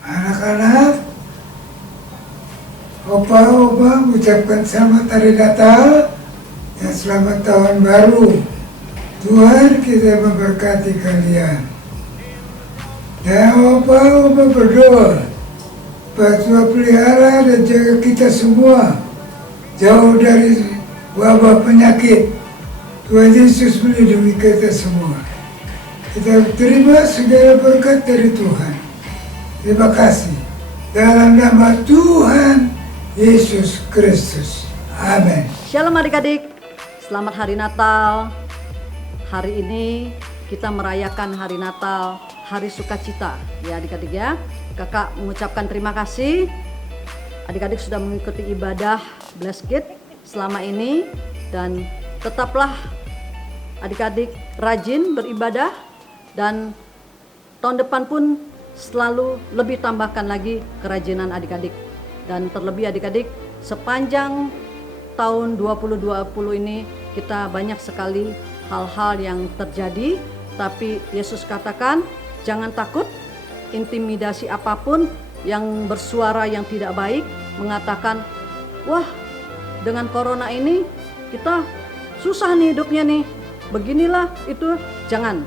Anak-anak, Opa ucapkan selamat hari Natal dan selamat tahun baru. Tuhan kita memberkati kalian. Dan Opa berdoa, Tuhan pelihara dan jaga kita semua jauh dari wabah penyakit. Tuhan Yesus melindungi kita semua. Kita terima segala berkat dari Tuhan. Terima kasih. Dalam nama Tuhan Yesus Kristus. Amin. Shalom adik-adik, selamat hari Natal. Hari ini kita merayakan hari Natal, hari sukacita. Ya adik-adik ya, kakak mengucapkan terima kasih. Adik-adik sudah mengikuti ibadah Blessed Kid selama ini. Dan tetaplah adik-adik rajin beribadah. Dan tahun depan pun selalu lebih tambahkan lagi kerajinan adik-adik. Dan terlebih adik-adik, sepanjang tahun 2020 ini kita banyak sekali hal-hal yang terjadi. Tapi Yesus katakan, jangan takut, intimidasi apapun yang bersuara yang tidak baik, mengatakan, wah dengan corona ini kita susah nih hidupnya nih, beginilah itu. Jangan,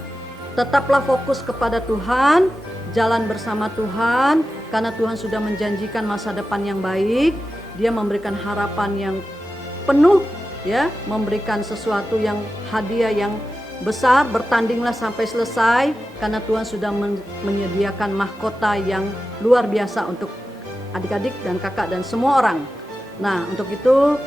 tetaplah fokus kepada Tuhan, jalan bersama Tuhan, karena Tuhan sudah menjanjikan masa depan yang baik. Dia memberikan harapan yang penuh, ya, memberikan sesuatu yang hadiah yang besar. Bertandinglah sampai selesai, karena Tuhan sudah menyediakan mahkota yang luar biasa untuk adik-adik dan kakak dan semua orang. Nah, untuk itu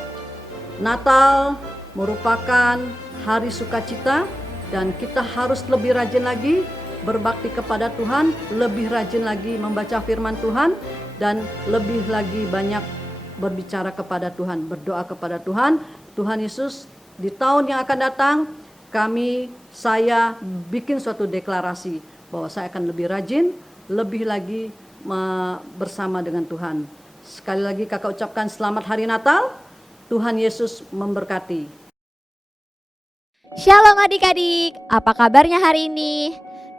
Natal merupakan hari sukacita dan kita harus lebih rajin lagi berbakti kepada Tuhan, lebih rajin lagi membaca firman Tuhan, dan lebih lagi banyak berbicara kepada Tuhan, berdoa kepada Tuhan. Tuhan Yesus, di tahun yang akan datang, saya bikin suatu deklarasi bahwa saya akan lebih rajin, lebih lagi bersama dengan Tuhan. Sekali lagi kakak ucapkan selamat hari Natal. Tuhan Yesus memberkati. Shalom adik-adik, apa kabarnya hari ini?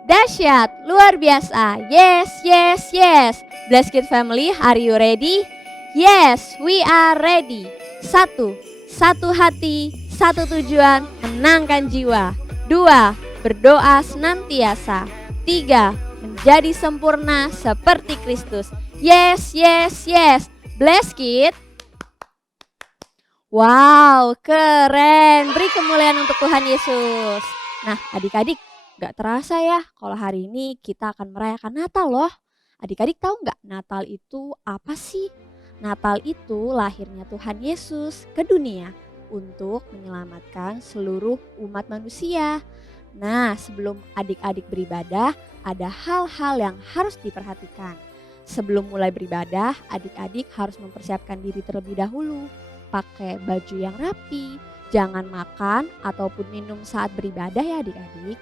Dahsyat, luar biasa. Yes, yes, yes. Blessed Kid Family, are you ready? Yes, we are ready. Satu hati, satu tujuan, menangkan jiwa. 2, berdoa senantiasa. 3, menjadi sempurna seperti Kristus. Yes, yes, yes. Blessed Kid. Wow, keren. Beri kemuliaan untuk Tuhan Yesus. Nah, adik-adik, gak terasa ya kalau hari ini kita akan merayakan Natal loh. Adik-adik tahu gak Natal itu apa sih? Natal itu lahirnya Tuhan Yesus ke dunia untuk menyelamatkan seluruh umat manusia. Nah, sebelum adik-adik beribadah, ada hal-hal yang harus diperhatikan. Sebelum mulai beribadah, adik-adik harus mempersiapkan diri terlebih dahulu. Pakai baju yang rapi, jangan makan ataupun minum saat beribadah ya adik-adik.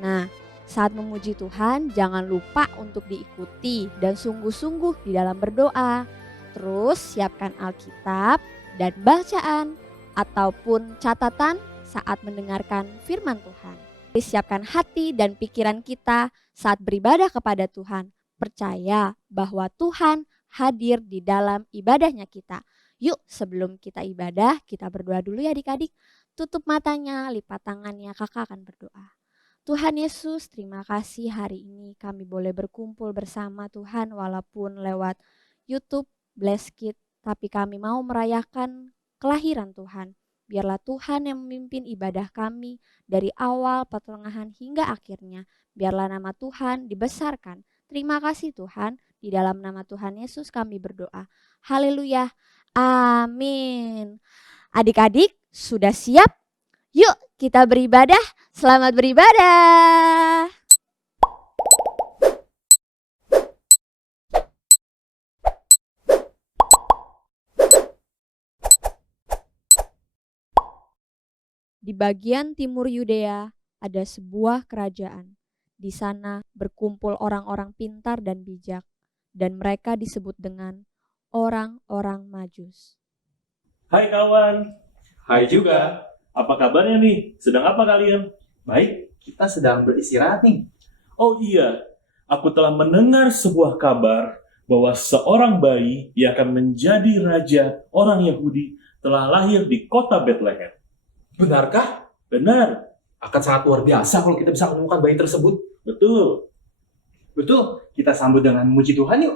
Nah, saat memuji Tuhan jangan lupa untuk diikuti dan sungguh-sungguh di dalam berdoa. Terus siapkan Alkitab dan bacaan ataupun catatan saat mendengarkan firman Tuhan. Siapkan hati dan pikiran kita saat beribadah kepada Tuhan. Percaya bahwa Tuhan hadir di dalam ibadahnya kita. Yuk sebelum kita ibadah, kita berdoa dulu ya adik-adik. Tutup matanya, lipat tangannya, kakak akan berdoa. Tuhan Yesus, terima kasih hari ini kami boleh berkumpul bersama Tuhan walaupun lewat YouTube Blessed Kid. Tapi kami mau merayakan kelahiran Tuhan. Biarlah Tuhan yang memimpin ibadah kami dari awal, pertengahan hingga akhirnya. Biarlah nama Tuhan dibesarkan. Terima kasih Tuhan, di dalam nama Tuhan Yesus kami berdoa. Haleluya. Amin. Adik-adik sudah siap? Yuk kita beribadah. Selamat beribadah. Di bagian timur Yudea ada sebuah kerajaan. Di sana berkumpul orang-orang pintar dan bijak, dan mereka disebut dengan orang-orang Majus. Hai kawan. Hai juga. Apa kabarnya nih? Sedang apa kalian? Baik, kita sedang beristirahat nih. Oh iya, aku telah mendengar sebuah kabar bahwa seorang bayi yang akan menjadi raja orang Yahudi telah lahir di kota Bethlehem. Benarkah? Benar, Akan sangat luar biasa kalau kita bisa menemukan bayi tersebut. betul. Betul, kita sambut dengan memuji Tuhan yuk.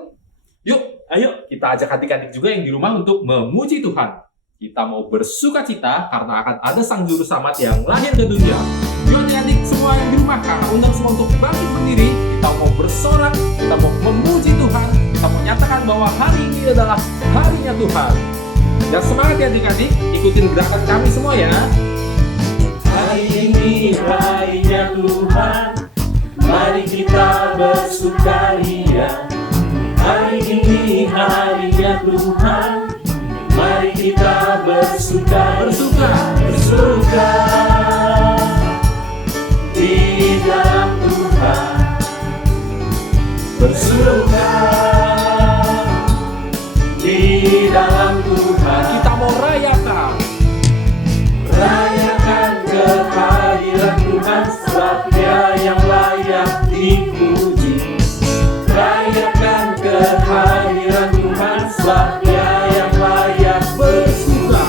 Yuk, ayo kita ajak adik-adik juga yang di rumah untuk memuji Tuhan. Kita mau bersuka cita karena akan ada Sang Juru Selamat yang lahir ke dunia. Yuk adik-adik semua yang di rumah, kakak undang semua untuk bangkit berdiri. Kita mau bersorak, kita mau memuji Tuhan. Kita mau nyatakan bahwa hari ini adalah harinya Tuhan. Dan semangat ya adik-adik, ikutin gerakan kami semua ya. Hari ini harinya Tuhan, mari kita bersukaria. Hari ini harinya Tuhan, mari kita bersuka di dalam Tuhan, bersuka di dalam Tuhan. Kita mau rayakan. Rayakan kehadiran Tuhan, sebab Dia yang layak dipuji. Rayakan kehadiran Tuhan, sebab Dia yang layak bersuka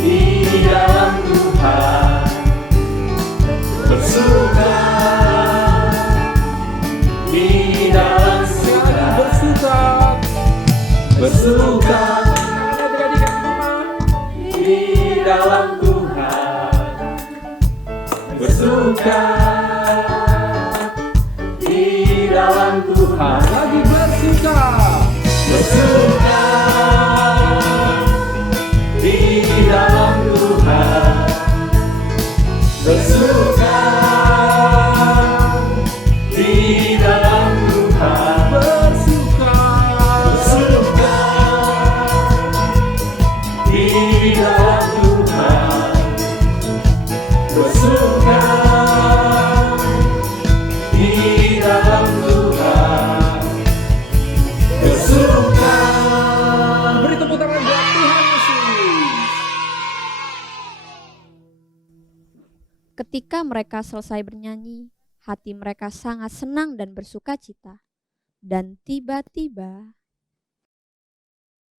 di dalam Tuhan, bersuka di dalam Tuhan, bersuka Adik-adik yang di rumah. di dalam Tuhan, bersuka di dalam Tuhan, Lagi bersuka. bersuka di dalam Tuhan, bersuka di dalam Tuhan, Bersuka. bersuka di dalam Tuhan, bersuka di dalam Tuhan, bersuka. Beri tepuk tangan buat Tuhan Yesus. Ketika mereka selesai bernyanyi, hati mereka sangat senang dan bersuka cita. Dan tiba-tiba,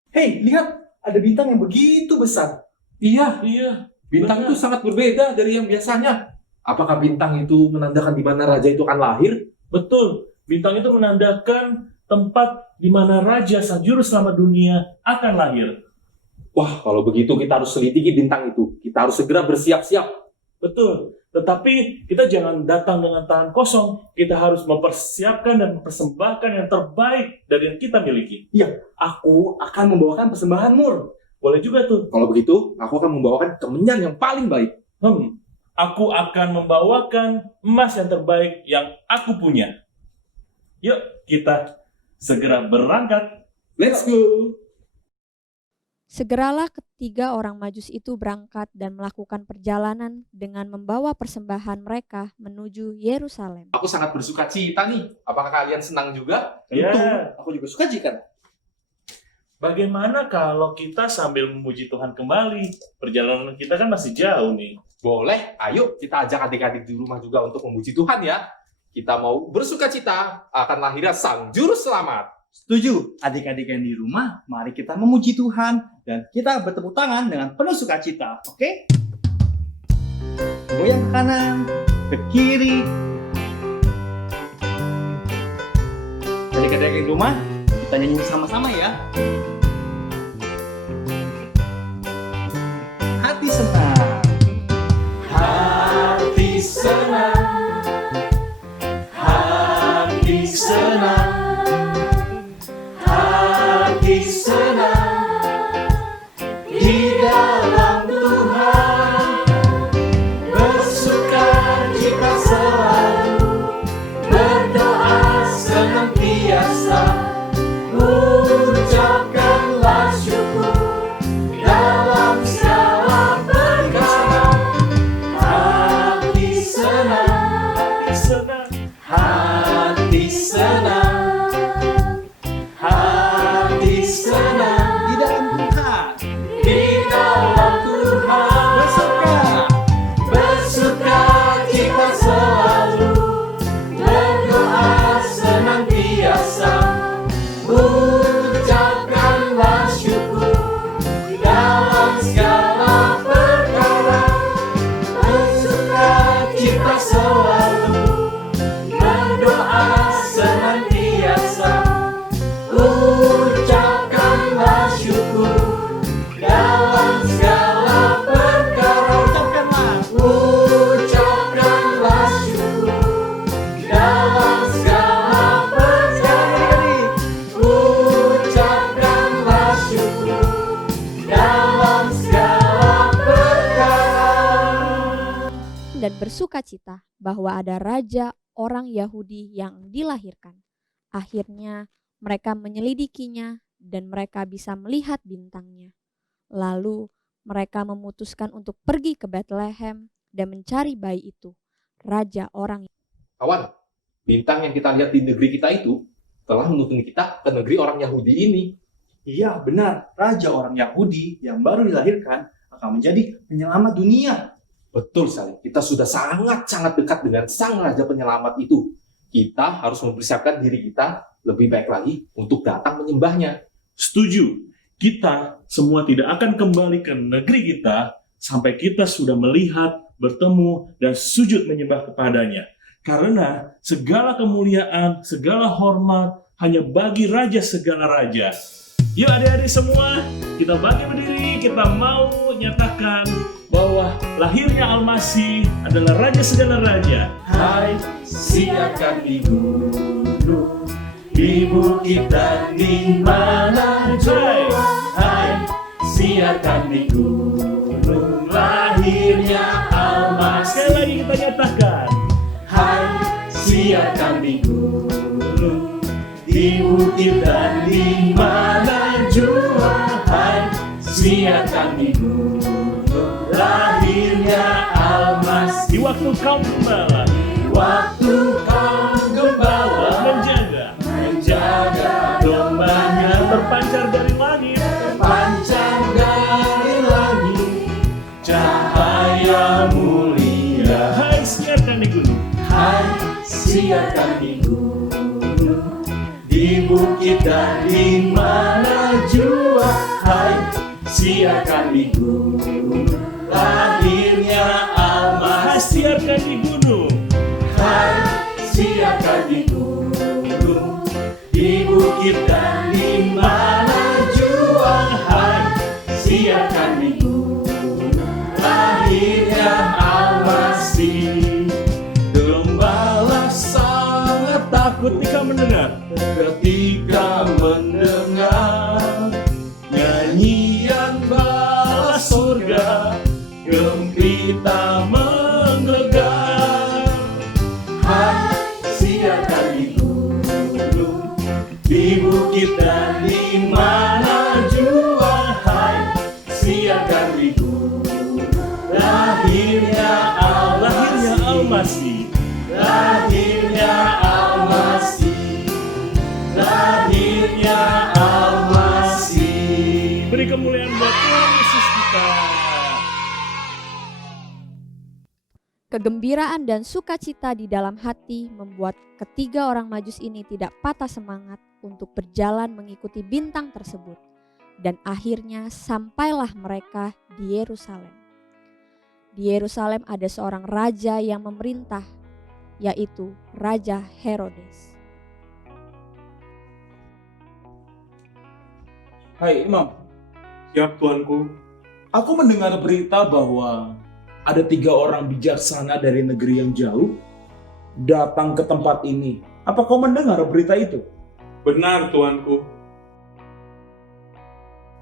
Hei, lihat, ada bintang yang begitu besar. Iya, Benar. bintang itu sangat berbeda dari yang biasanya. Apakah bintang itu menandakan di mana raja itu akan lahir? Betul, bintang itu menandakan tempat di mana Raja Sang Juru Selamat dunia akan lahir. Wah, kalau begitu kita harus selidiki bintang itu. Kita harus segera bersiap-siap. Betul, tetapi kita jangan datang dengan tangan kosong. Kita harus mempersiapkan dan mempersembahkan yang terbaik dari yang kita miliki. Aku akan membawakan persembahan mur. Boleh juga tuh. Kalau begitu, aku akan membawakan kemenyan yang paling baik. Aku akan membawakan emas yang terbaik yang aku punya. Yuk, kita segera berangkat. Let's go! segeralah ketiga orang Majus itu berangkat dan melakukan perjalanan dengan membawa persembahan mereka menuju Yerusalem. Aku sangat bersuka cita nih. Apakah kalian senang juga? Ya. Tentu, aku juga suka jika. Bagaimana kalau kita sambil memuji Tuhan kembali? Perjalanan kita kan masih jauh nih. Boleh, ayo kita ajak adik-adik di rumah juga untuk memuji Tuhan ya. Kita mau bersuka cita akan lahirnya Sang Juru Selamat. Setuju, adik-adik yang di rumah, mari kita memuji Tuhan dan kita bertepuk tangan dengan penuh sukacita, oke? Goyang ke kanan, ke kiri. Adik-adik yang di rumah, kita nyanyi sama-sama ya. Hati senang. Hati senang, hati senang, hati senang di dalam Tuhan, bersuka cita selalu, berdoa senantiasa, ucapkanlah syukur dalam segala perkara. Hati senang, hati senang, hati senang kita selalu berdoa senantiasa, ucapkanlah syukur dalam segala perkara. Ucapkanlah syukur dalam segala perkara. Ucapkanlah syukur dalam segala perkara. Dan bersukacita bahwa ada raja orang Yahudi yang dilahirkan. Akhirnya mereka menyelidikinya dan mereka bisa melihat bintangnya. Lalu mereka memutuskan untuk pergi ke Bethlehem dan mencari bayi itu, raja orang. Kawan, bintang yang kita lihat di negeri kita itu telah menuntun kita ke negeri orang Yahudi ini. Iya, benar. Raja orang Yahudi yang baru dilahirkan akan menjadi penyelamat dunia. Betul sekali, kita sudah sangat-sangat dekat dengan sang raja penyelamat itu. Kita harus mempersiapkan diri kita lebih baik lagi untuk datang menyembahnya. Setuju. Kita semua tidak akan kembali ke negeri kita sampai kita sudah melihat, bertemu, dan sujud menyembah kepadanya. Karena segala kemuliaan, segala hormat hanya bagi Raja segala raja. Yuk adik-adik semua, kita bangkit berdiri, kita mau nyatakan bahwa lahirnya Al-Masih adalah Raja segala raja. Hai, siarkan di gunung, di bukit dan di mana jua. Hai, siarkan di gunung, lahirnya Al-Masih. Sekali lagi kita nyatakan. Hai, siarkan di gunung, di bukit dan di mana jua. Hai, siarkan di gunung, lahirnya Al-Masih. Di waktu kaum gembala Waktu kau gembala menjaga dombanya, terpancar dari langit, terpancar dari langit cahaya mulia. hai siarkan di gunung, Hai, siarkan di gunung, di bukit dan di mana jua. Hai, siarkan di gunung, lahirnya hai Al-Masih. siarkan di gunung, Hai, siarkan di gunung, di bukit dan di mana jua. Hai, siarkan di gunung, lahirnya Al-Masih. Gembala sangat takut ketika mendengar nyanyian bala surga, gembira menggelegar. Hai, siarkan di gunung, di bukit dan di mana jua. Hai, siarkan di gunung, lahirnya Al-Masih. lahirnya Al-Masih, lahirnya Al-Masih. Beri kemuliaan buat Tuhan Yesus kita. Kegembiraan dan sukacita di dalam hati membuat ketiga orang Majus ini tidak patah semangat untuk berjalan mengikuti bintang tersebut. Dan akhirnya sampailah mereka di Yerusalem. Di Yerusalem ada seorang raja yang memerintah, yaitu Raja Herodes. Hai Imam, Siap Tuanku. aku mendengar berita bahwa ada 3 orang bijaksana dari negeri yang jauh datang ke tempat ini. Apa kau mendengar berita itu? Benar Tuanku.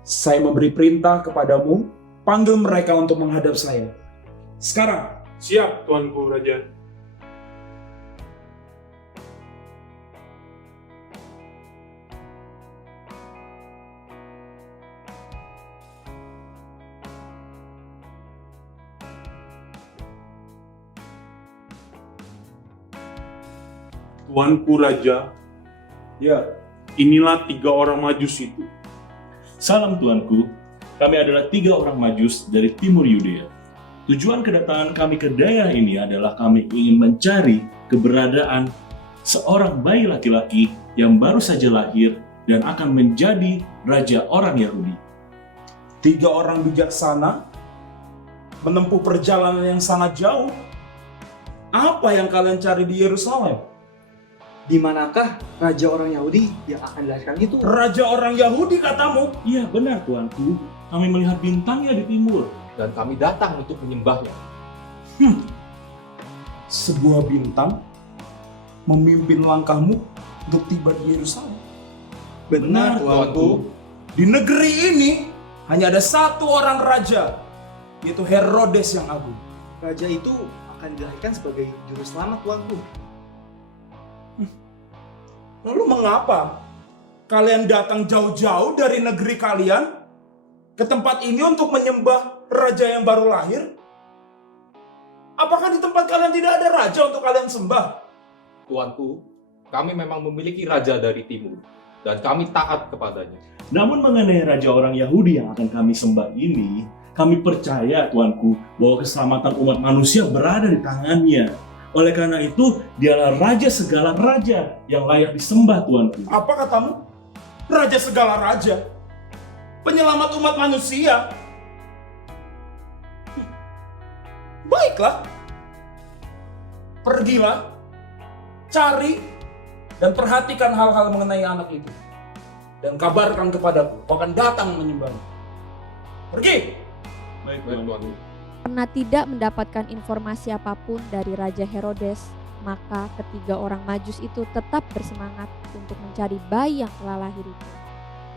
Saya memberi perintah kepadamu, panggil mereka untuk menghadap saya. Sekarang. Siap Tuanku Raja. Tuanku Raja, Ya, inilah 3 orang Majus itu. Salam Tuanku. Kami adalah 3 orang Majus dari timur Yudea. Tujuan kedatangan kami ke daerah ini adalah kami ingin mencari keberadaan seorang bayi laki-laki yang baru saja lahir dan akan menjadi raja orang Yahudi. 3 orang bijaksana menempuh perjalanan yang sangat jauh. Apa yang kalian cari di Yerusalem? Di manakah raja orang Yahudi yang akan dilahirkan itu? Raja orang Yahudi katamu? Iya benar tuanku, kami melihat bintangnya di timur. Dan kami datang untuk menyembahnya. Sebuah bintang memimpin langkahmu untuk tiba di Yerusalem. Benar, Tuanku. Di negeri ini hanya ada satu orang raja, yaitu Herodes yang agung. Raja itu akan dilahirkan sebagai juru selamat, Tuanku. Lalu mengapa kalian datang jauh-jauh dari negeri kalian ke tempat ini untuk menyembah raja yang baru lahir? Apakah di tempat kalian tidak ada raja untuk kalian sembah? Tuanku, kami memang memiliki raja dari timur, dan kami taat kepadanya. Namun mengenai raja orang Yahudi yang akan kami sembah ini, kami percaya tuanku bahwa keselamatan umat manusia berada di tangannya. Oleh karena itu, dialah raja segala raja yang layak disembah tuanku. Apa katamu? Raja segala raja? Penyelamat umat manusia? Baiklah. Pergilah, cari, dan perhatikan hal-hal mengenai anak itu. Dan kabarkan kepadaku, kau akan datang menyembahnya. Pergi! Baik Baik, Tuanku. Karena tidak mendapatkan informasi apapun dari Raja Herodes, maka ketiga orang Majus itu tetap bersemangat untuk mencari bayi yang telah lahir itu,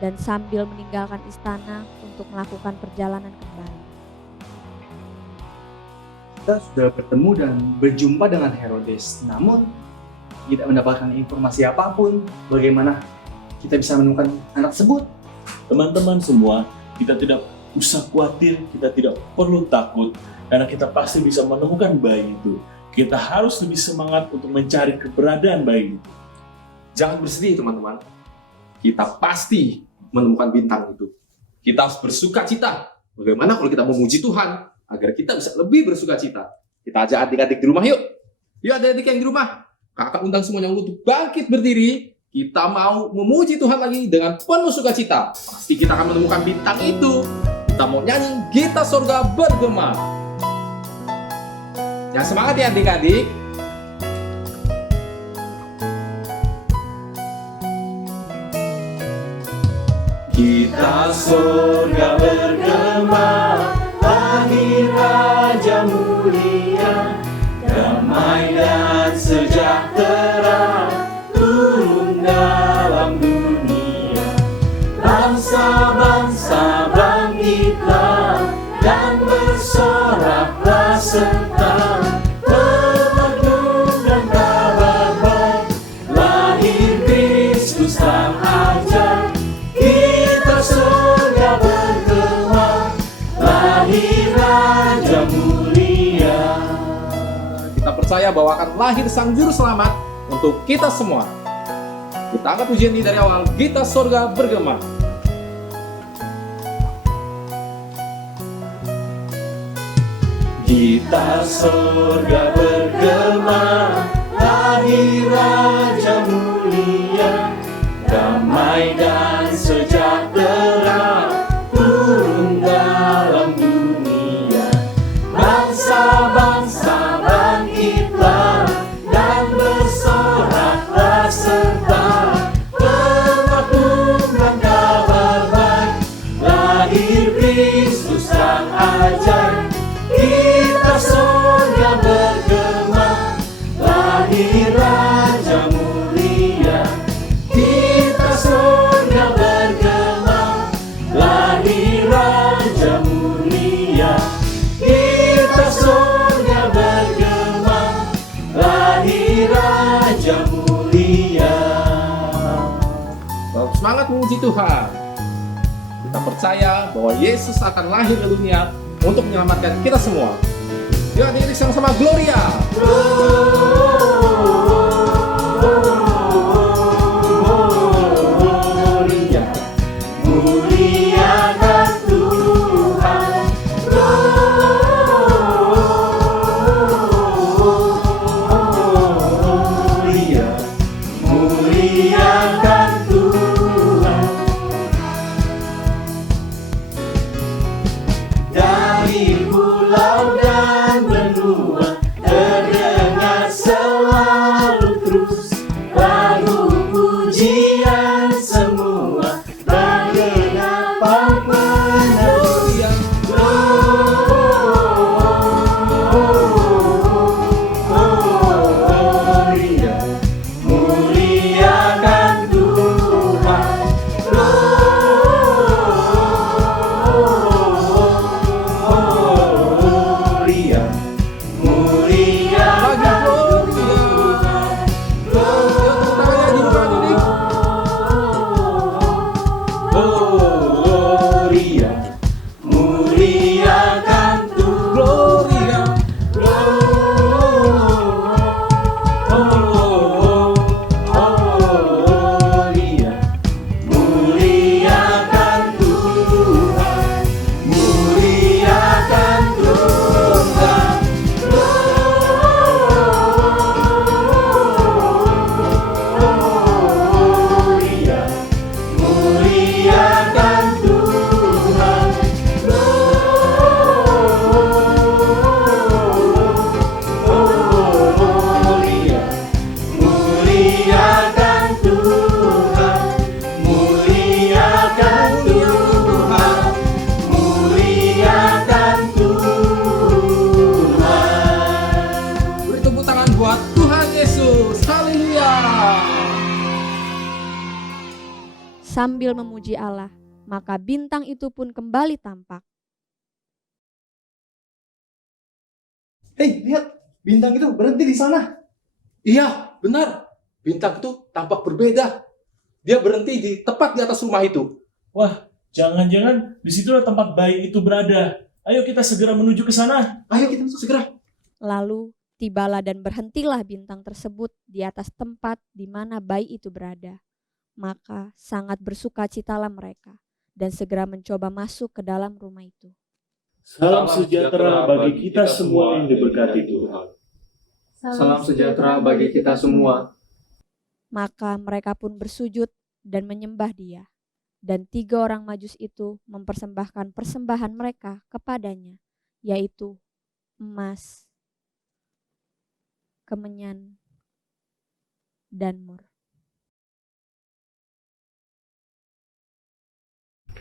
dan sambil meninggalkan istana untuk melakukan perjalanan kembali. Kita sudah bertemu dan berjumpa dengan Herodes, namun tidak mendapatkan informasi apapun bagaimana kita bisa menemukan anak tersebut. Teman-teman semua, kita tidak usah khawatir, kita tidak perlu takut, karena kita pasti bisa menemukan bayi itu. Kita harus lebih semangat untuk mencari keberadaan bayi itu. Jangan bersedih, teman-teman. Kita pasti menemukan bintang itu. Kita harus bersuka cita. Bagaimana kalau kita memuji Tuhan agar kita bisa lebih bersuka cita? Kita ajak adik-adik di rumah yuk. Yuk adik-adik yang di rumah. Kakak undang semuanya untuk bangkit berdiri. Kita mau memuji Tuhan lagi dengan penuh sukacita. Pasti kita akan menemukan bintang itu. Kita mau nyanyi Gita Sorga Bergema. Yang semangat ya adik-adik. Gita sorga bergema, lahir Raja mulia, damai dan sejahtera turun dalam dunia. Bangsa-bangsa bangkitlah dan bersoraklah serta berlagak dan kabar baik, lahir Kristus Sang Ajar. Kita surga bergema, lahir Raja mulia. Kita percaya bahwa akan lahir Sang Juru Selamat untuk kita semua. Kita angkat pujian ini dari awal. Gita Sorga Bergema. Gita sorga bergema, lahir Raja mulia, damai dan sejahtera turun dalam dunia. Bangsa-bangsa bangkitlah dan bersoraklah serta berlakukan kabar baik, lahir Kristus Sang Ajar. Kita surga bergema, lahir Raja mulia. Kita surga bergema, lahir Raja mulia. Kita surga bergema, lahir Raja mulia. Semangat memuji Tuhan. Kita percaya bahwa Yesus akan lahir ke dunia untuk menyelamatkan kita semua. Yuk adik-adik sama-sama Gloria. Gloria, muliakan Tuhan. Gloria, muliakan Tuhan. Dari pulau dan benua terdengar Tuhan Yesus. Haleluya. Sambil memuji Allah, maka bintang itu pun kembali tampak. Hei, lihat, bintang itu berhenti di sana. Iya, benar. Bintang itu tampak berbeda. Dia berhenti tepat di atas rumah itu. Wah, jangan-jangan disitulah tempat bayi itu berada. Ayo kita segera menuju ke sana. Ayo kita masuk segera. Lalu tibalah dan berhentilah bintang tersebut di atas tempat di mana bayi itu berada. Maka sangat bersukacitalah mereka dan segera mencoba masuk ke dalam rumah itu. Salam sejahtera bagi kita semua yang diberkati Tuhan. Salam sejahtera bagi kita semua. Maka mereka pun bersujud dan menyembah Dia. Dan 3 orang Majus itu mempersembahkan persembahan mereka kepadanya, yaitu emas, kemenyan, dan mur.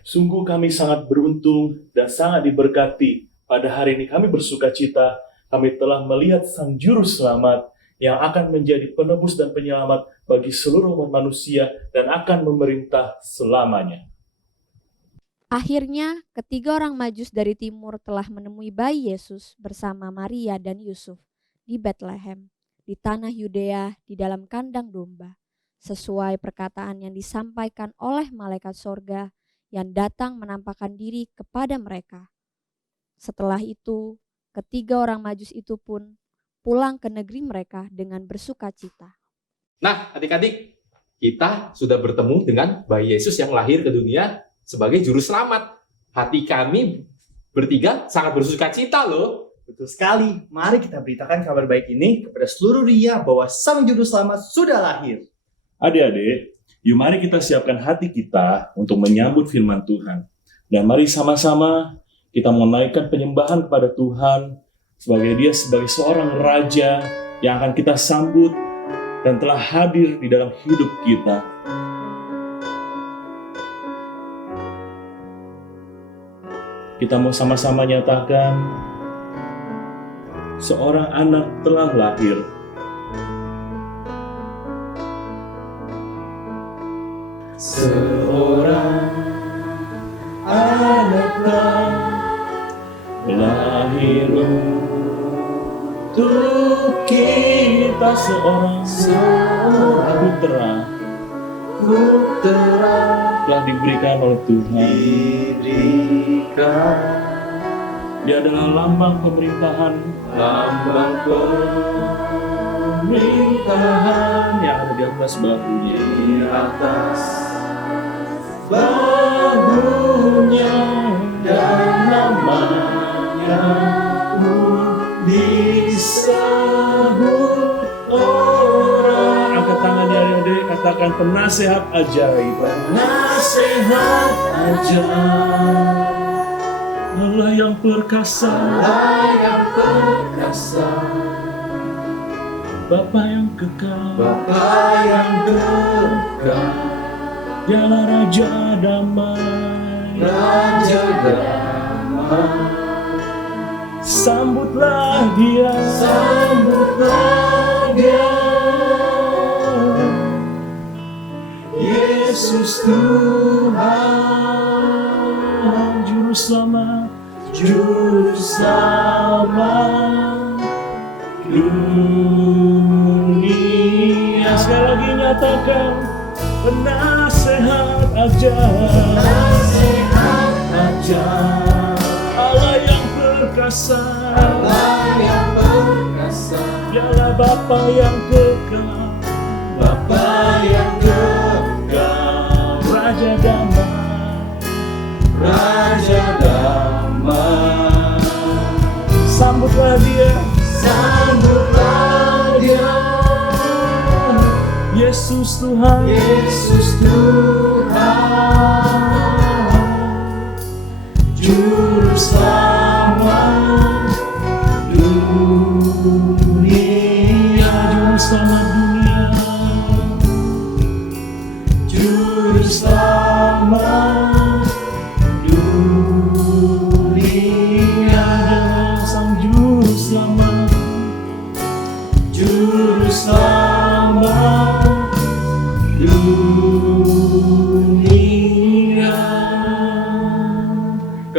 Sungguh kami sangat beruntung dan sangat diberkati. Pada hari ini kami bersuka cita, kami telah melihat Sang Juru Selamat yang akan menjadi penebus dan penyelamat bagi seluruh umat manusia dan akan memerintah selamanya. Akhirnya, 3 orang Majus dari timur telah menemui bayi Yesus bersama Maria dan Yusuf di Betlehem, di tanah Yudea, di dalam kandang domba, sesuai perkataan yang disampaikan oleh malaikat sorga yang datang menampakkan diri kepada mereka. Setelah itu, 3 orang Majus itu pun pulang ke negeri mereka dengan bersuka cita. Nah, adik-adik, kita sudah bertemu dengan bayi Yesus yang lahir ke dunia sebagai juru selamat. Hati kami bertiga sangat bersuka cita loh. Betul sekali. Mari kita beritakan kabar baik ini kepada seluruh dunia bahwa Sang Juru Selamat sudah lahir. Adik-adik, yuk mari kita siapkan hati kita untuk menyambut firman Tuhan. Dan mari sama-sama kita menaikkan penyembahan kepada Tuhan sebagai Dia sebagai seorang Raja yang akan kita sambut dan telah hadir di dalam hidup kita. Kita mau sama-sama nyatakan seorang anak telah lahir. Seorang anak telah lahir untuk kita, seorang putra telah diberikan oleh Tuhan. Dia adalah lambang pemerintahan yang ada di atas bahunya. Dan namanya disebut orang. Angkat tangannya adik-adik, katakan penasehat ajaib. Penasehat ajaib. Allah yang perkasa. Bapa yang kekal. Dialah Raja Damai. Sambutlah Dia. Yesus Tuhan, Juru Selamat dunia. Sekali lagi nyatakan penasehat ajaib. Allah yang perkasa. Dialah Bapa yang kekal. Raja damai. Sambutlah Dia. Yesus Tuhan. Juru Selamat dunia. Juru Selamat dunia. Sang Juru Selamat.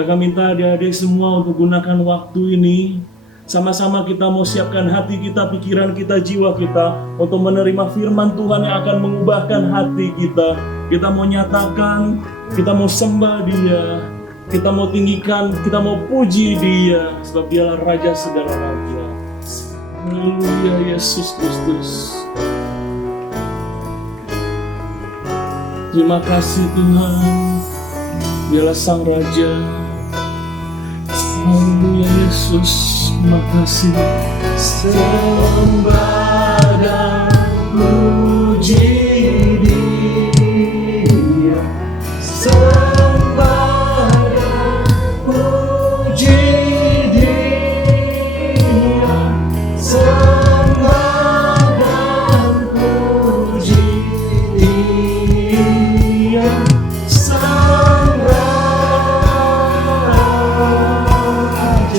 Kakak minta adik-adik semua untuk gunakan waktu ini. Sama-sama kita mau siapkan hati kita, pikiran kita, jiwa kita untuk menerima firman Tuhan yang akan mengubahkan hati kita. Kita mau nyatakan, kita mau sembah Dia, kita mau tinggikan, kita mau puji Dia, sebab Dialah Raja segala raja. Haleluya Yesus Kristus. Terima kasih Tuhan, Dialah Sang Raja. Haleluya Yesus, terima kasih. Sembah dan puji Dia, sembah dan puji Dia, sembah dan puji Dia, Sang Raja.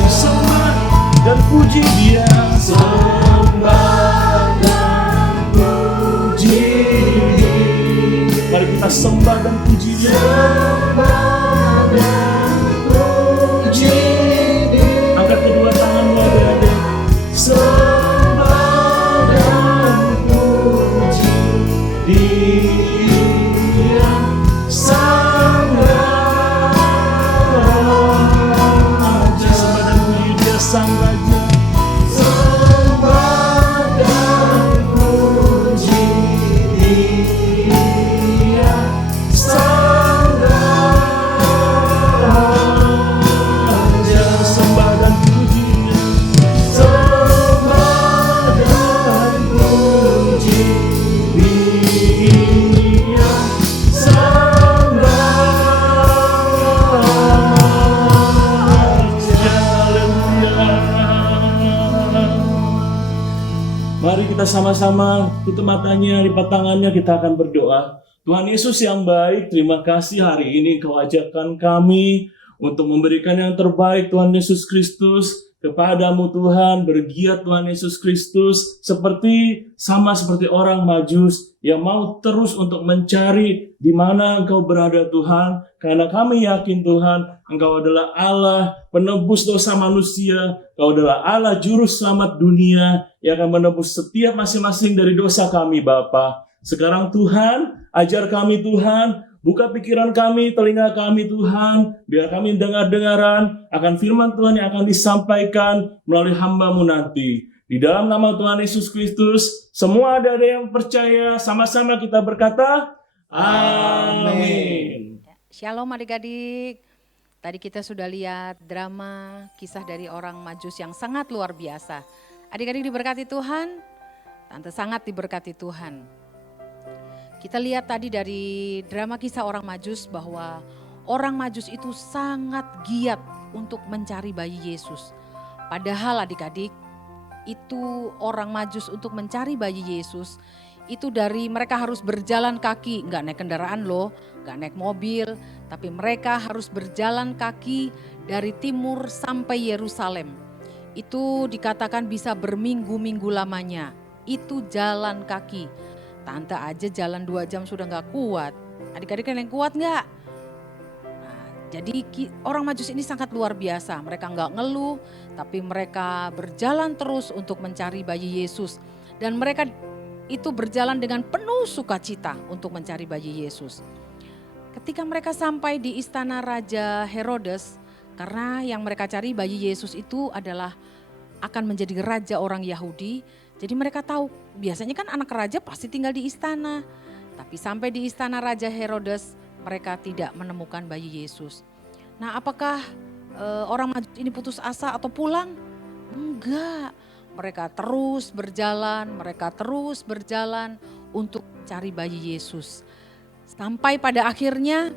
Sembah dan puji Dia, sembah dan puji Dia. Mari kita sembah dan puji Dia. Sembah dan puji Dia. Angkat kedua tanganmu adik-adik. Sembah dan puji Dia, Sang Raja. Sembah dan puji Dia, Sang Raja. Sembah dan puji Dia, Sang Raja. Sembah dan puji Dia. Sembah dan puji Dia, Sang Raja. Haleluya. Mari kita sama-sama tutup matanya, lipat tangannya, kita akan berdoa. Tuhan Yesus yang baik, terima kasih hari ini Kau ajarkan kami untuk memberikan yang terbaik Tuhan Yesus Kristus kepadamu Tuhan, bergiat Tuhan Yesus Kristus sama seperti orang Majus yang mau terus untuk mencari di mana Engkau berada Tuhan, karena kami yakin Tuhan Engkau adalah Allah penebus dosa manusia, Engkau adalah Allah juru selamat dunia yang akan menebus setiap masing-masing dari dosa kami Bapa. Sekarang Tuhan, ajar kami Tuhan, buka pikiran kami, telinga kami Tuhan, biar kami dengar-dengaran akan firman Tuhan yang akan disampaikan melalui hamba-Mu nanti. Di dalam nama Tuhan Yesus Kristus, semua ada yang percaya, sama-sama kita berkata, Amin. Shalom adik-adik. Tadi kita sudah lihat drama kisah dari orang Majus yang sangat luar biasa. Adik-adik diberkati Tuhan, Tante sangat diberkati Tuhan. Kita lihat tadi dari drama kisah orang Majus bahwa orang Majus itu sangat giat untuk mencari bayi Yesus. Padahal adik-adik, itu orang Majus untuk mencari bayi Yesus, itu dari mereka harus berjalan kaki, nggak naik kendaraan loh, nggak naik mobil, tapi mereka harus berjalan kaki dari timur sampai Yerusalem. Itu dikatakan bisa berminggu-minggu lamanya, itu jalan kaki. Tante aja jalan 2 jam sudah nggak kuat, adik-adik yang kuat nggak? Jadi orang Majus ini sangat luar biasa, mereka nggak ngeluh, tapi mereka berjalan terus untuk mencari bayi Yesus. Dan mereka itu berjalan dengan penuh sukacita untuk mencari bayi Yesus. Ketika mereka sampai di istana Raja Herodes, karena yang mereka cari bayi Yesus itu adalah akan menjadi raja orang Yahudi. Jadi mereka tahu biasanya kan anak raja pasti tinggal di istana. Tapi sampai di istana Raja Herodes, mereka tidak menemukan bayi Yesus. Nah, apakah orang Majus ini putus asa atau pulang? Enggak. Mereka terus berjalan untuk cari bayi Yesus. Sampai pada akhirnya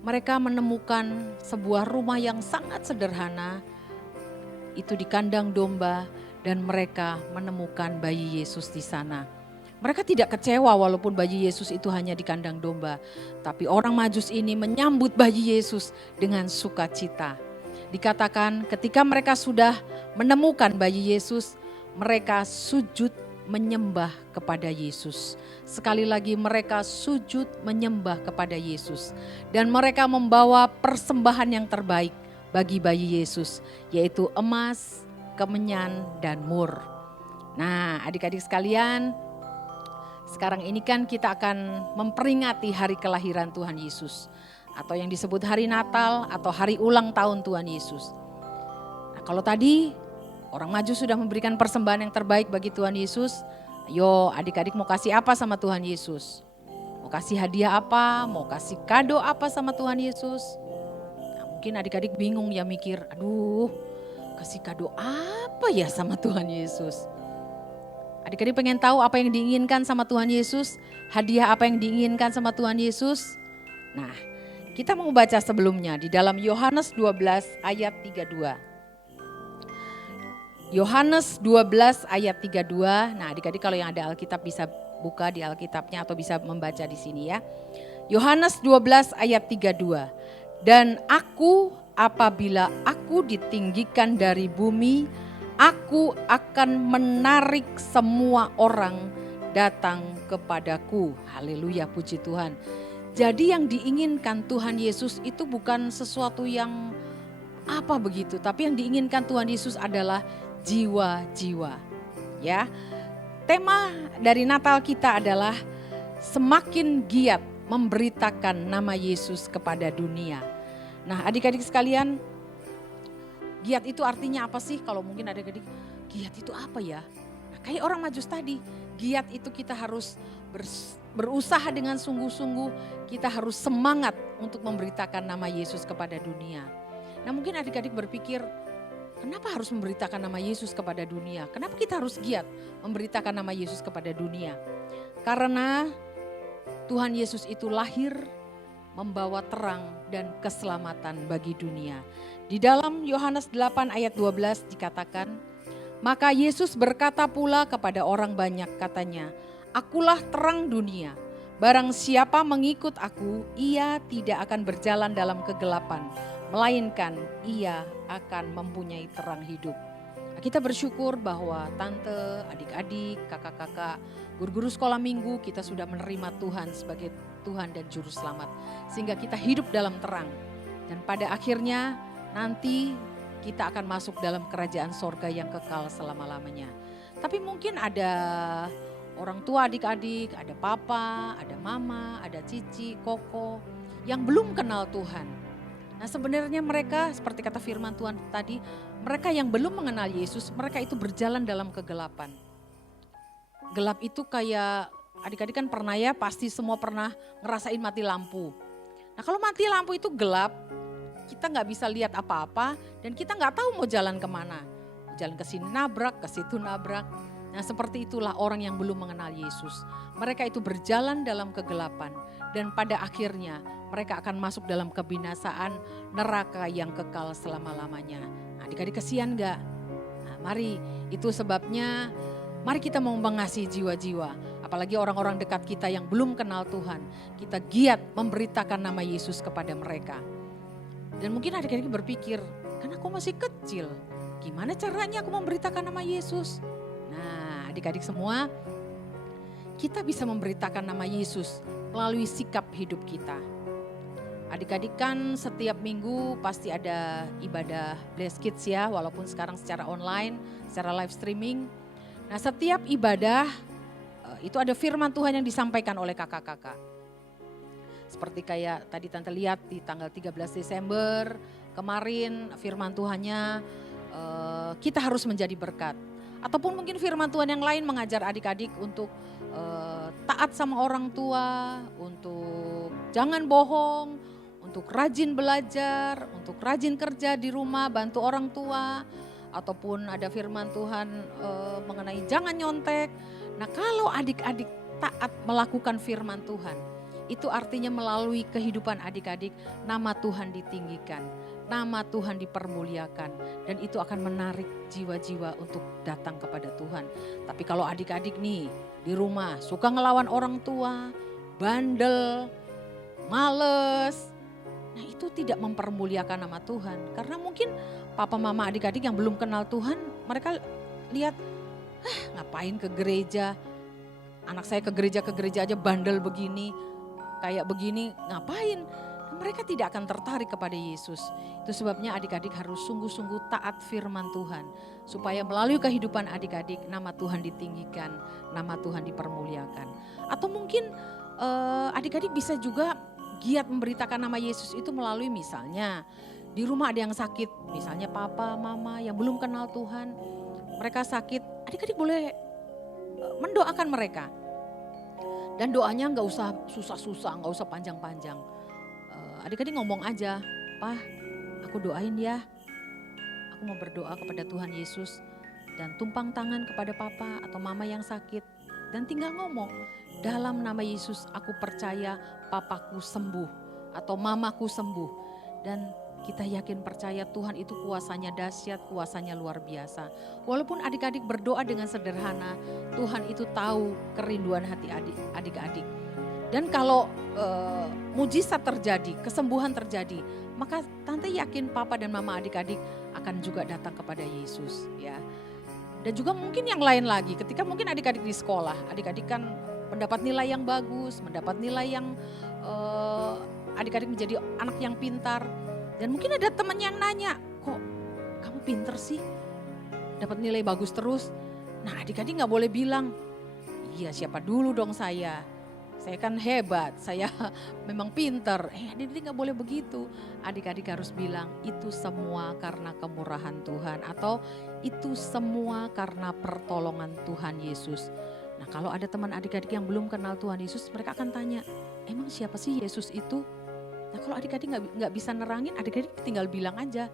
mereka menemukan sebuah rumah yang sangat sederhana. Itu di kandang domba dan mereka menemukan bayi Yesus di sana. Mereka tidak kecewa walaupun bayi Yesus itu hanya di kandang domba. Tapi orang Majus ini menyambut bayi Yesus dengan sukacita. Dikatakan ketika mereka sudah menemukan bayi Yesus, mereka sujud menyembah kepada Yesus. Sekali lagi mereka sujud menyembah kepada Yesus. Dan mereka membawa persembahan yang terbaik. bagi bayi Yesus, yaitu emas, kemenyan, dan mur. Nah, adik-adik sekalian, sekarang ini kan kita akan memperingati hari kelahiran Tuhan Yesus, atau yang disebut hari Natal atau hari ulang tahun Tuhan Yesus. Nah, kalau tadi orang maju sudah memberikan persembahan yang terbaik bagi Tuhan Yesus, ayo adik-adik mau kasih apa sama Tuhan Yesus? Mau kasih hadiah apa? Mau kasih kado apa sama Tuhan Yesus? Nah, mungkin adik-adik bingung ya mikir, aduh kasih kado apa ya sama Tuhan Yesus? Adik-adik pengen tahu apa yang diinginkan sama Tuhan Yesus? Hadiah apa yang diinginkan sama Tuhan Yesus? Nah, kita mau baca sebelumnya di dalam Yohanes 12 ayat 32. Yohanes 12 ayat 32. Nah, adik-adik kalau yang ada Alkitab bisa buka di Alkitabnya atau bisa membaca di sini ya. Yohanes 12 ayat 32. Dan aku apabila aku ditinggikan dari bumi, aku akan menarik semua orang datang kepadaku. Haleluya, puji Tuhan. Jadi yang diinginkan Tuhan Yesus itu bukan sesuatu yang apa begitu, tapi yang diinginkan Tuhan Yesus adalah jiwa-jiwa. Ya. Tema dari Natal kita adalah semakin giat memberitakan nama Yesus kepada dunia. Nah, adik-adik sekalian, giat itu artinya apa sih? Kalau mungkin adik-adik, giat itu apa ya? Nah, kayak orang Majus tadi, giat itu kita harus berusaha dengan sungguh-sungguh, kita harus semangat untuk memberitakan nama Yesus kepada dunia. Nah, mungkin adik-adik berpikir, kenapa harus memberitakan nama Yesus kepada dunia? Kenapa kita harus giat memberitakan nama Yesus kepada dunia? Karena Tuhan Yesus itu lahir membawa terang dan keselamatan bagi dunia. Di dalam Yohanes 8 ayat 12 dikatakan, maka Yesus berkata pula kepada orang banyak, katanya, akulah terang dunia. Barang siapa mengikut aku, ia tidak akan berjalan dalam kegelapan, melainkan ia akan mempunyai terang hidup. Kita bersyukur bahwa tante, adik-adik, kakak-kakak, guru-guru sekolah minggu kita sudah menerima Tuhan sebagai Tuhan dan Juru Selamat. Sehingga kita hidup dalam terang. Dan pada akhirnya nanti kita akan masuk dalam kerajaan sorga yang kekal selama-lamanya. Tapi mungkin ada orang tua adik-adik, ada papa, ada mama, ada cici, koko yang belum kenal Tuhan. Nah, sebenarnya mereka seperti kata firman Tuhan tadi, mereka yang belum mengenal Yesus, mereka itu berjalan dalam kegelapan. Gelap itu kayak adik-adik kan pernah ya, pasti semua pernah ngerasain mati lampu. Nah, kalau mati lampu itu gelap, kita nggak bisa lihat apa-apa dan kita nggak tahu mau jalan kemana. Jalan ke sini nabrak, ke situ nabrak. Nah, seperti itulah orang yang belum mengenal Yesus. Mereka itu berjalan dalam kegelapan dan pada akhirnya mereka akan masuk dalam kebinasaan neraka yang kekal selama-lamanya. Nah, adik-adik kesian gak? Nah, mari, itu sebabnya mari kita mau mengasihi jiwa-jiwa. Apalagi orang-orang dekat kita yang belum kenal Tuhan. Kita giat memberitakan nama Yesus kepada mereka. Dan mungkin adik-adik berpikir, kan aku masih kecil. Gimana caranya aku memberitakan nama Yesus? Nah, adik-adik semua, kita bisa memberitakan nama Yesus melalui sikap hidup kita. Adik-adik kan setiap minggu pasti ada ibadah Bless Kids ya, walaupun sekarang secara online, secara live streaming. Nah, setiap ibadah itu ada firman Tuhan yang disampaikan oleh kakak-kakak. Seperti kayak tadi tante lihat di tanggal 13 Desember kemarin firman Tuhannya kita harus menjadi berkat. Ataupun mungkin firman Tuhan yang lain mengajar adik-adik untuk taat sama orang tua, untuk jangan bohong, untuk rajin belajar, untuk rajin kerja di rumah, bantu orang tua. Ataupun ada firman Tuhan mengenai jangan nyontek. Nah, kalau adik-adik taat melakukan firman Tuhan, itu artinya melalui kehidupan adik-adik nama Tuhan ditinggikan, nama Tuhan dipermuliakan, dan itu akan menarik jiwa-jiwa untuk datang kepada Tuhan. Tapi kalau adik-adik nih di rumah suka ngelawan orang tua, bandel, males, nah itu tidak mempermuliakan nama Tuhan. Karena mungkin papa mama adik-adik yang belum kenal Tuhan, mereka lihat, ngapain ke gereja, anak saya ke gereja aja bandel begini, kayak begini, ngapain? mereka tidak akan tertarik kepada Yesus. Itu sebabnya adik-adik harus sungguh-sungguh taat firman Tuhan. Supaya melalui kehidupan adik-adik nama Tuhan ditinggikan, nama Tuhan dipermuliakan. Atau mungkin adik-adik bisa juga giat memberitakan nama Yesus itu melalui misalnya di rumah ada yang sakit. Misalnya papa, mama yang belum kenal Tuhan. Mereka sakit, adik-adik boleh mendoakan mereka. Dan doanya nggak usah susah-susah, nggak usah panjang-panjang. Adik-adik ngomong aja, "Pak, aku doain ya. Aku mau berdoa kepada Tuhan Yesus." Dan tumpang tangan kepada papa atau mama yang sakit. Dan tinggal ngomong, "Dalam nama Yesus aku percaya papaku sembuh atau mamaku sembuh." Dan kita yakin percaya Tuhan itu kuasanya dahsyat, kuasanya luar biasa. Walaupun adik-adik berdoa dengan sederhana, Tuhan itu tahu kerinduan hati adik-adik. Dan kalau mujizat terjadi, kesembuhan terjadi, maka tante yakin papa dan mama adik-adik akan juga datang kepada Yesus, ya. Dan juga mungkin yang lain lagi, ketika mungkin adik-adik di sekolah, adik-adik kan mendapat nilai yang bagus, mendapat nilai yang adik-adik menjadi anak yang pintar. Dan mungkin ada teman yang nanya, "Kok kamu pinter sih? Dapat nilai bagus terus?" Nah, adik-adik nggak boleh bilang, "Iya, siapa dulu dong saya kan hebat, saya memang pinter." Adik-adik nggak boleh begitu. Adik-adik harus bilang, "Itu semua karena kemurahan Tuhan," atau "Itu semua karena pertolongan Tuhan Yesus." Nah, kalau ada teman adik-adik yang belum kenal Tuhan Yesus, mereka akan tanya, "Emang siapa sih Yesus itu?" Nah, kalau adik-adik nggak bisa nerangin, adik-adik tinggal bilang aja,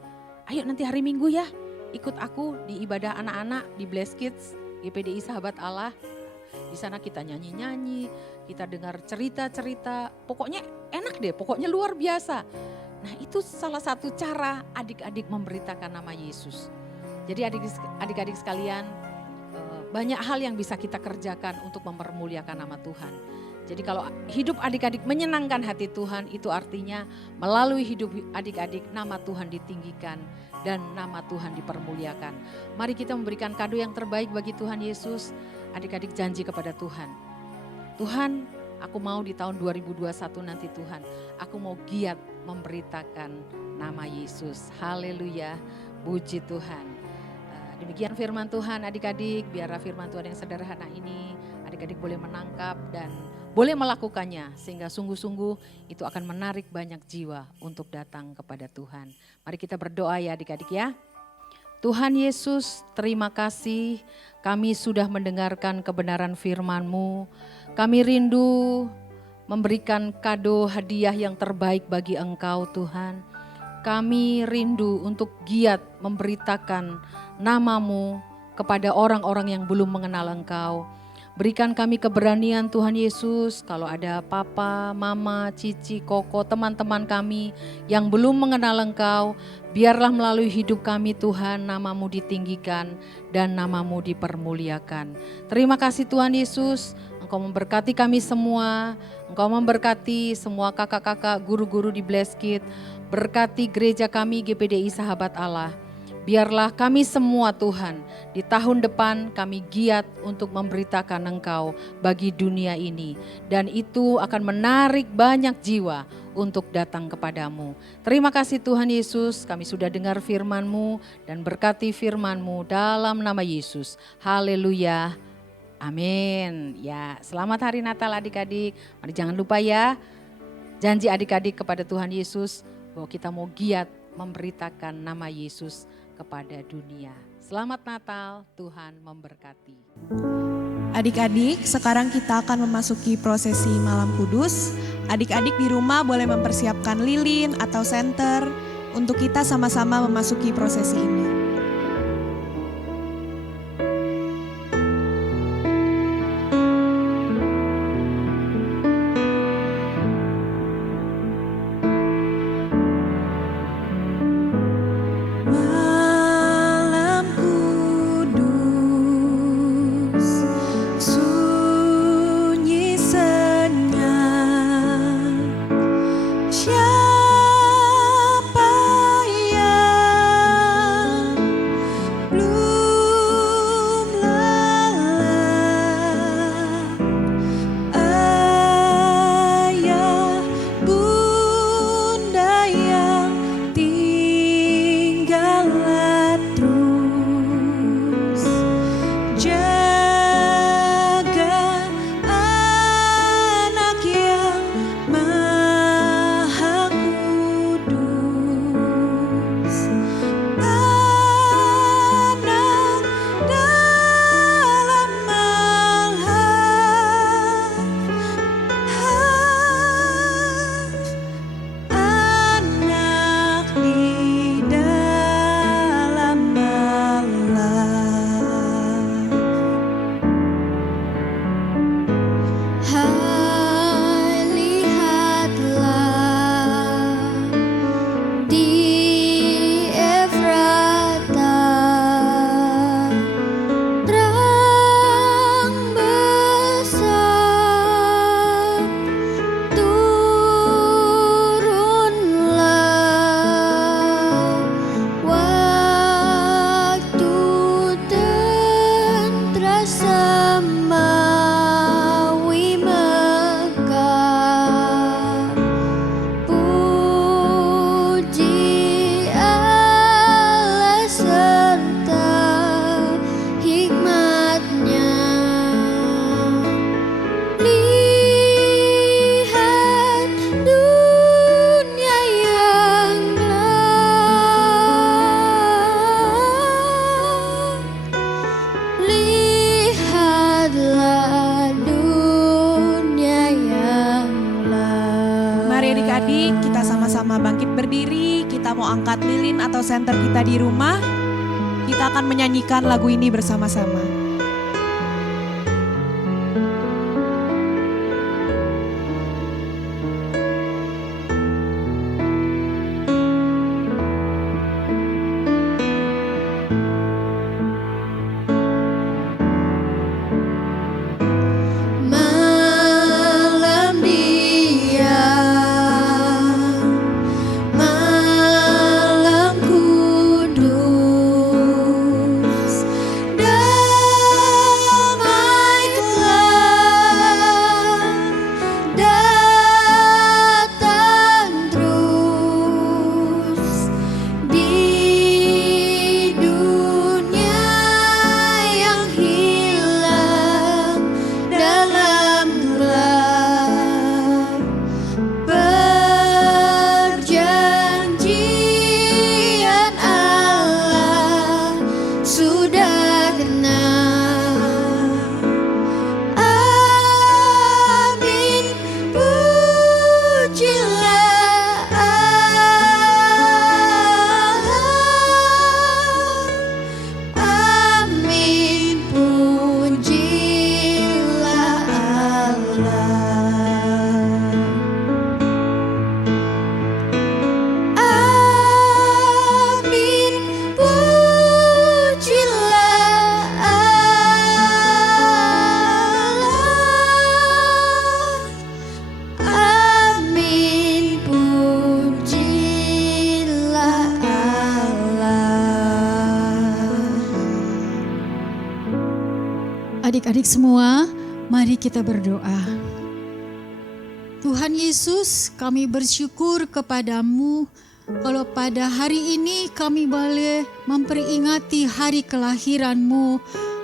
"Ayo nanti hari Minggu ya, ikut aku di ibadah anak-anak di Blessed Kids, GPDI Sahabat Allah." Di sana kita nyanyi-nyanyi, kita dengar cerita-cerita, pokoknya enak deh, pokoknya luar biasa. Nah, itu salah satu cara adik-adik memberitakan nama Yesus. Jadi adik-adik sekalian, banyak hal yang bisa kita kerjakan untuk mempermuliakan nama Tuhan. Jadi kalau hidup adik-adik menyenangkan hati Tuhan, itu artinya melalui hidup adik-adik nama Tuhan ditinggikan dan nama Tuhan dipermuliakan. Mari kita memberikan kado yang terbaik bagi Tuhan Yesus. Adik-adik janji kepada Tuhan, "Tuhan, aku mau di tahun 2021 nanti Tuhan, aku mau giat memberitakan nama Yesus." Haleluya, puji Tuhan. Demikian firman Tuhan adik-adik, biarlah firman Tuhan yang sederhana ini adik-adik boleh menangkap dan boleh melakukannya sehingga sungguh-sungguh itu akan menarik banyak jiwa untuk datang kepada Tuhan. Mari kita berdoa ya adik-adik ya. Tuhan Yesus, terima kasih kami sudah mendengarkan kebenaran firman-Mu. Kami rindu memberikan kado hadiah yang terbaik bagi Engkau Tuhan. Kami rindu untuk giat memberitakan nama-Mu kepada orang-orang yang belum mengenal Engkau. Berikan kami keberanian Tuhan Yesus, kalau ada papa, mama, cici, koko, teman-teman kami yang belum mengenal Engkau, biarlah melalui hidup kami Tuhan nama-Mu ditinggikan dan nama-Mu dipermuliakan. Terima kasih Tuhan Yesus, Engkau memberkati kami semua, Engkau memberkati semua kakak-kakak, guru-guru di Blessed Kids, berkati gereja kami GPDI Sahabat Allah. Biarlah kami semua Tuhan, di tahun depan kami giat untuk memberitakan Engkau bagi dunia ini. Dan itu akan menarik banyak jiwa untuk datang kepadamu. Terima kasih Tuhan Yesus, kami sudah dengar firman-Mu dan berkati firman-Mu dalam nama Yesus. Haleluya, amin. Ya, selamat hari Natal adik-adik. Mari jangan lupa ya, janji adik-adik kepada Tuhan Yesus bahwa kita mau giat memberitakan nama Yesus kepada dunia. Selamat Natal, Tuhan memberkati. Adik-adik, sekarang kita akan memasuki prosesi Malam Kudus. Adik-adik di rumah boleh mempersiapkan lilin atau senter untuk kita sama-sama memasuki prosesi ini. Siapa yang adik-adik kita sama-sama bangkit berdiri, kita mau angkat lilin atau senter kita di rumah. Kita akan menyanyikan lagu ini bersama-sama. Adik-adik semua, mari kita berdoa. Tuhan Yesus, kami bersyukur kepadamu kalau pada hari ini kami boleh memperingati hari kelahiran-Mu.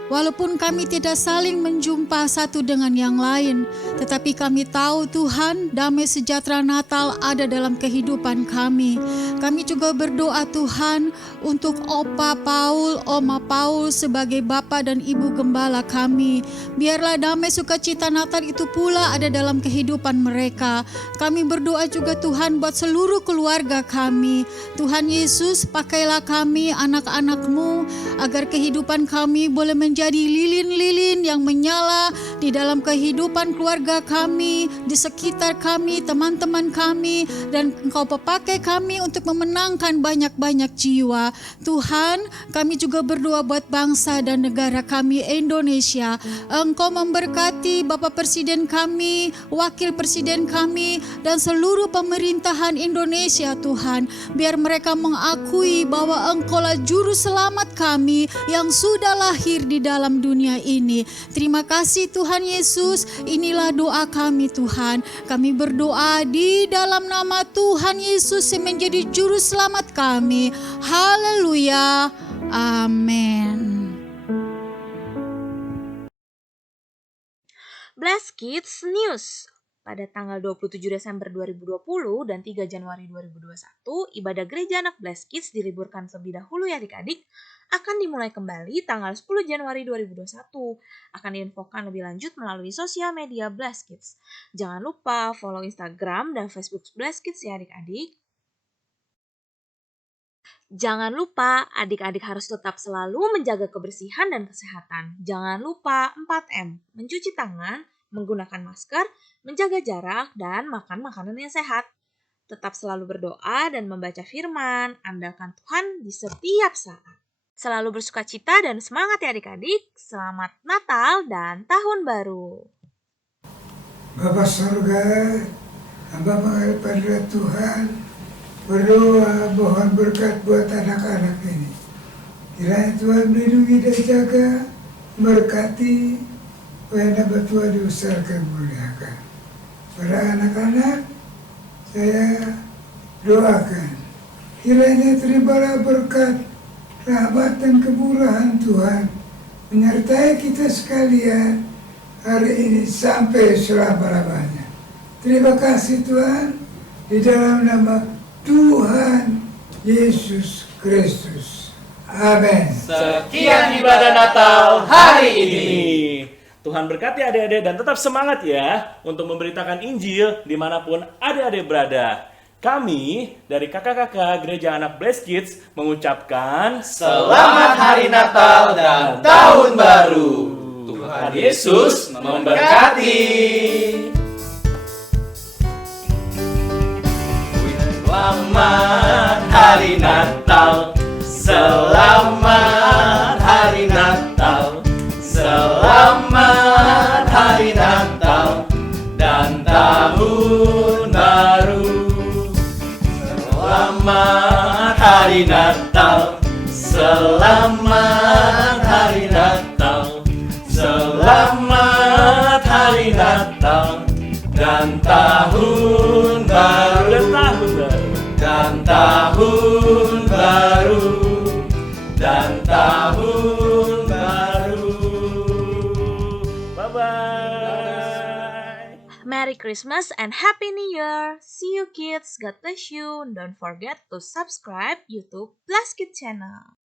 Walaupun kami tidak saling menjumpa satu dengan yang lain, tetapi kami tahu Tuhan, damai sejahtera Natal ada dalam kehidupan kami. Kami juga berdoa Tuhan untuk Opa Paul, Oma Paul sebagai Bapa dan Ibu Gembala kami. Biarlah damai sukacita Natal itu pula ada dalam kehidupan mereka. Kami berdoa juga Tuhan buat seluruh keluarga kami. Tuhan Yesus, pakailah kami anak-anak-Mu agar kehidupan kami boleh menjadi lilin-lilin yang menyala di dalam kehidupan keluarga kami, di sekitar kami, teman-teman kami, dan Engkau pakai kami untuk memenangkan banyak-banyak jiwa. Tuhan, kami juga berdoa buat bangsa dan negara kami Indonesia. Engkau memberkati Bapak Presiden kami, Wakil Presiden kami, dan seluruh pemerintahan Indonesia Tuhan. Biar mereka mengakui bahwa Engkaulah juru selamat kami yang sudah lahir di dalam dunia ini. Terima kasih Tuhan Yesus, inilah doa kami Tuhan. Kami berdoa di dalam nama Tuhan Yesus yang menjadi juru selamat kami. Haleluya. Amin. Blast Kids News. Pada tanggal 27 Desember 2020 dan 3 Januari 2021, ibadah gereja anak Blast Kids diliburkan terlebih dahulu ya adik-adik, akan dimulai kembali tanggal 10 Januari 2021. Akan diinfokan lebih lanjut melalui sosial media Blast Kids. Jangan lupa follow Instagram dan Facebook Blast Kids ya adik-adik. Jangan lupa adik-adik harus tetap selalu menjaga kebersihan dan kesehatan. Jangan lupa 4M, mencuci tangan, menggunakan masker, menjaga jarak, dan makan makanan yang sehat. Tetap selalu berdoa dan membaca firman, andalkan Tuhan di setiap saat. Selalu bersukacita dan semangat ya adik-adik. Selamat Natal dan Tahun Baru. Bapa Surga, hamba menghadap pada Tuhan, berdoa mohon berkat buat anak-anak ini. Kiranya Tuhan melindungi dan jaga, berkati, supaya nama Tuhan diusahakan muliakan. Para anak-anak, saya doakan, kiranya terimalah berkat, rahmat dan kemurahan Tuhan menyertai kita sekalian hari ini sampai selama-lamanya. Terima kasih Tuhan, di dalam nama Tuhan Yesus Kristus. Amin. Sekian ibadah Natal hari ini. Tuhan berkati adik-adik dan tetap semangat ya untuk memberitakan Injil dimanapun adik-adik berada. Kami dari kakak-kakak Gereja Anak Blessed Kids mengucapkan Selamat Hari Natal dan Tahun Baru. Tuhan Yesus memberkati. Selamat Hari Natal. Selamat Hari Natal. Selamat Hari Natal dan Tahun Baru. Selamat Hari Natal. Selamat Hari Natal. Selamat Hari Natal dan Tahun Baru. Dan Tahun Baru. Dan Tahun Baru. Bye-bye. Merry Christmas and Happy New Year. See you kids. God bless you. Don't forget to subscribe YouTube Plus Kids channel.